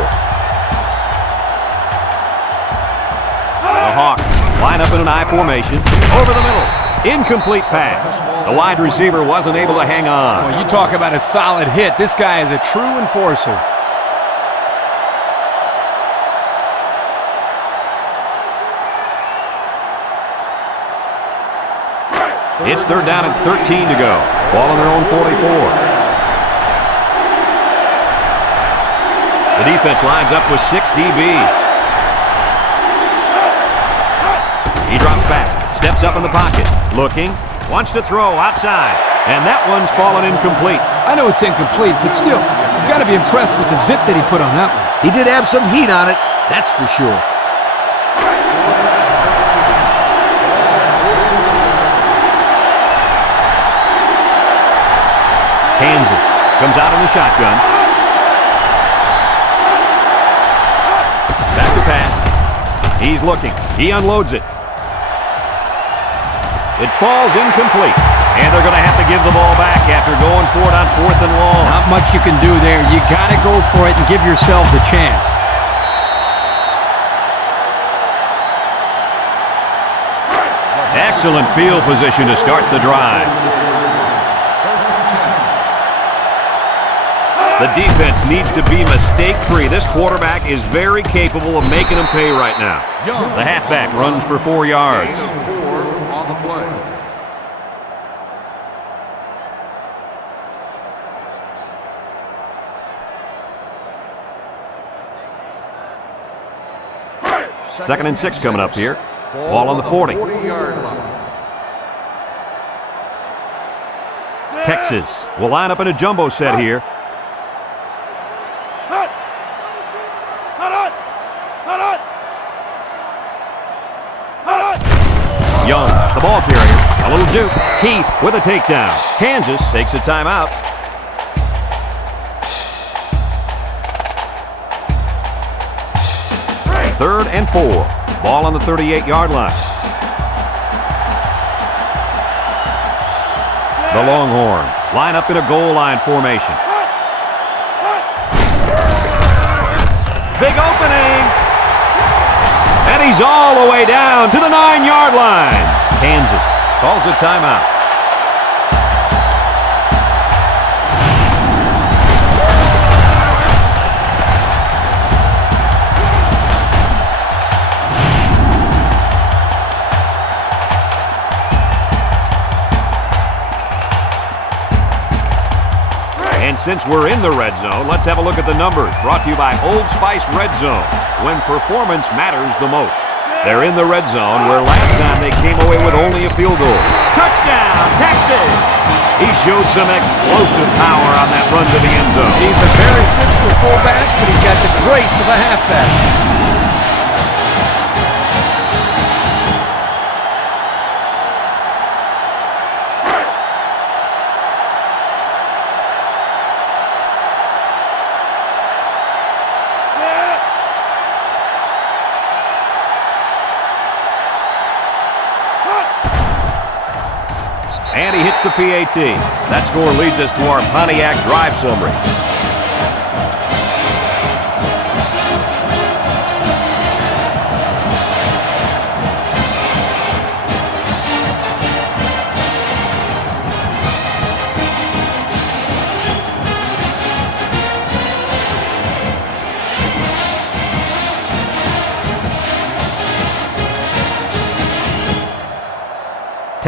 line up in an I formation. Over the middle. Incomplete pass. The wide receiver wasn't able to hang on. Well, you talk about a solid hit. This guy is a true enforcer. It's third down and 13 to go. Ball on their own 44. The defense lines up with 6 DBs. He drops back, steps up in the pocket, looking, wants to throw outside, and that one's fallen incomplete. I know it's incomplete, but still, you've got to be impressed with the zip that he put on that one. He did have some heat on it, that's for sure. Kansas comes out in the shotgun. Back to pass. He's looking. He unloads it. It falls incomplete. And they're going to have to give the ball back after going for it on 4th and long. Not much you can do there. You got to go for it and give yourselves a chance. Excellent field position to start the drive. The defense needs to be mistake-free. This quarterback is very capable of making them pay right now. The halfback runs for 4 yards. Gain of 4 on the play. Second and 6 coming up here. Ball on the 40. 40-yard line. Texas will line up in a jumbo set here. Young, the ball carrier, a little juke. Keith with a takedown. Kansas takes a timeout. Third and 4. Ball on the 38-yard line. The Longhorns line up in a goal line formation. Big opening. And he's all the way down to the 9-yard line. Kansas calls a timeout. And since we're in the red zone, let's have a look at the numbers. Brought to you by Old Spice Red Zone, when performance matters the most. They're in the red zone, where last time they came away with only a field goal. Touchdown, Texas! He showed some explosive power on that run to the end zone. He's a very physical fullback, but he's got the grace of a halfback. And he hits the PAT. That score leads us to our Pontiac drive summary.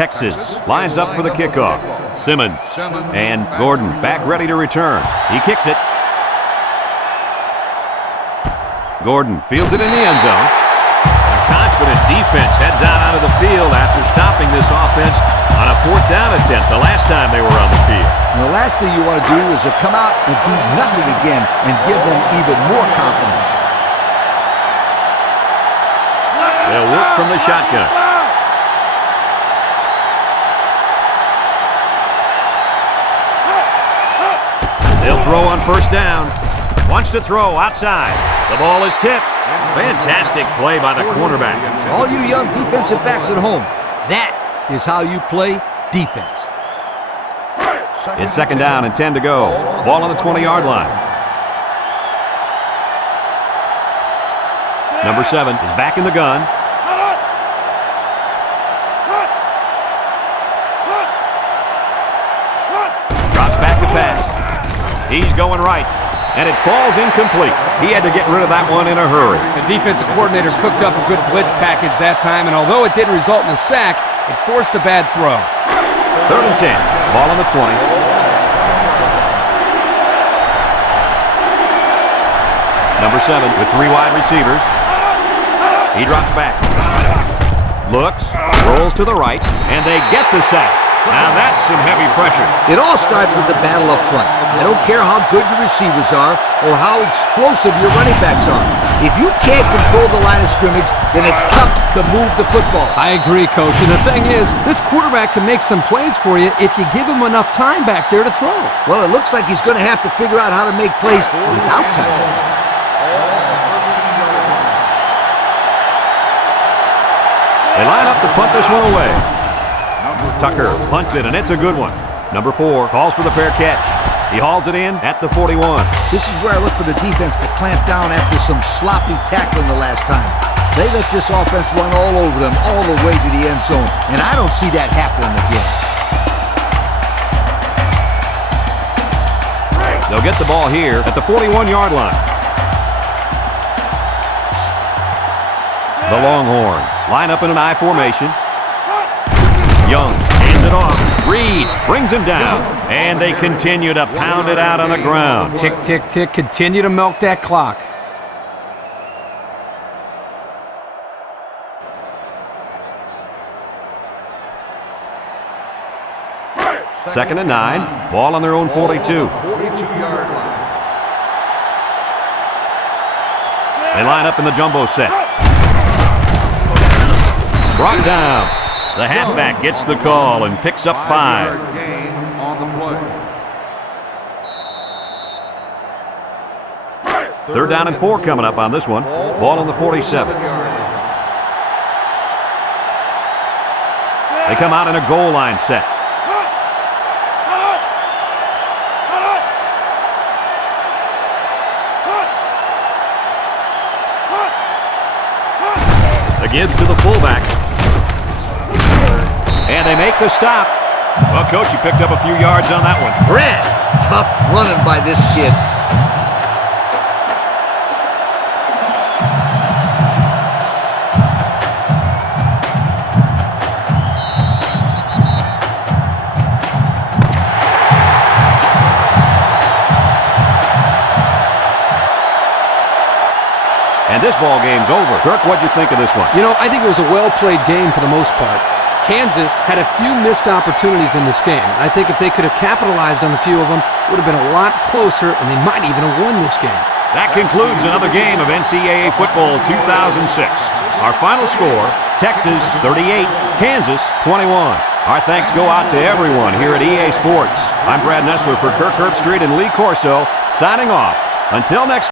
Texas lines up for the kickoff. Simmons and Gordon back ready to return. He kicks it. Gordon fields it in the end zone. A confident defense heads out onto the field after stopping this offense on a 4th down attempt the last time they were on the field. And the last thing you want to do is to come out and do nothing again and give them even more confidence. They'll work from the shotgun. They'll throw on 1st down. Wants to throw outside. The ball is tipped. Fantastic play by the cornerback. All you young defensive backs at home, that is how you play defense. It's 2nd down and 10 to go. Ball on the 20-yard line. Number 7 is back in the gun. pass. He's going right, and it falls incomplete. He had to get rid of that one in a hurry. The defensive coordinator cooked up a good blitz package that time, and although it didn't result in a sack, it forced a bad throw. 3rd and 10. Ball on the 20. Number 7 with 3 wide receivers. He drops back. Looks, rolls to the right, and they get the sack. Now that's some heavy pressure. It all starts with the battle up front. I don't care how good your receivers are or how explosive your running backs are. If you can't control the line of scrimmage, then it's tough to move the football. I agree, Coach. And the thing is, this quarterback can make some plays for you if you give him enough time back there to throw. Well, it looks like he's going to have to figure out how to make plays without time. They line up to punt this one away. Tucker punts it, and it's a good one. Number 4 calls for the fair catch. He hauls it in at the 41. This is where I look for the defense to clamp down after some sloppy tackling the last time. They let this offense run all over them all the way to the end zone, and I don't see that happening again. They'll get the ball here at the 41-yard line. The Longhorns line up in an I formation. Young hands it off. Reed brings him down, and they continue to pound it out on the ground. Tick, tick, tick. Continue to milk that clock. Second and 9. Ball on their own 42. 42-yard line. They line up in the jumbo set. Brought down. The halfback gets the call and picks up 5. 5-yard gain on the play. 3rd down and 4 coming up on this one. Ball on the 47. They come out in a goal line set. The gives to the fullback. And they make the stop. Well, Coach, you picked up a few yards on that one. Brad, tough running by this kid. And this ball game's over. Kirk, what'd you think of this one? You know, I think it was a well-played game for the most part. Kansas had a few missed opportunities in this game. I think if they could have capitalized on a few of them, it would have been a lot closer, and they might even have won this game. That concludes another game of NCAA Football 2006. Our final score, Texas 38, Kansas 21. Our thanks go out to everyone here at EA Sports. I'm Brad Nessler for Kirk Herbstreit and Lee Corso, signing off. Until next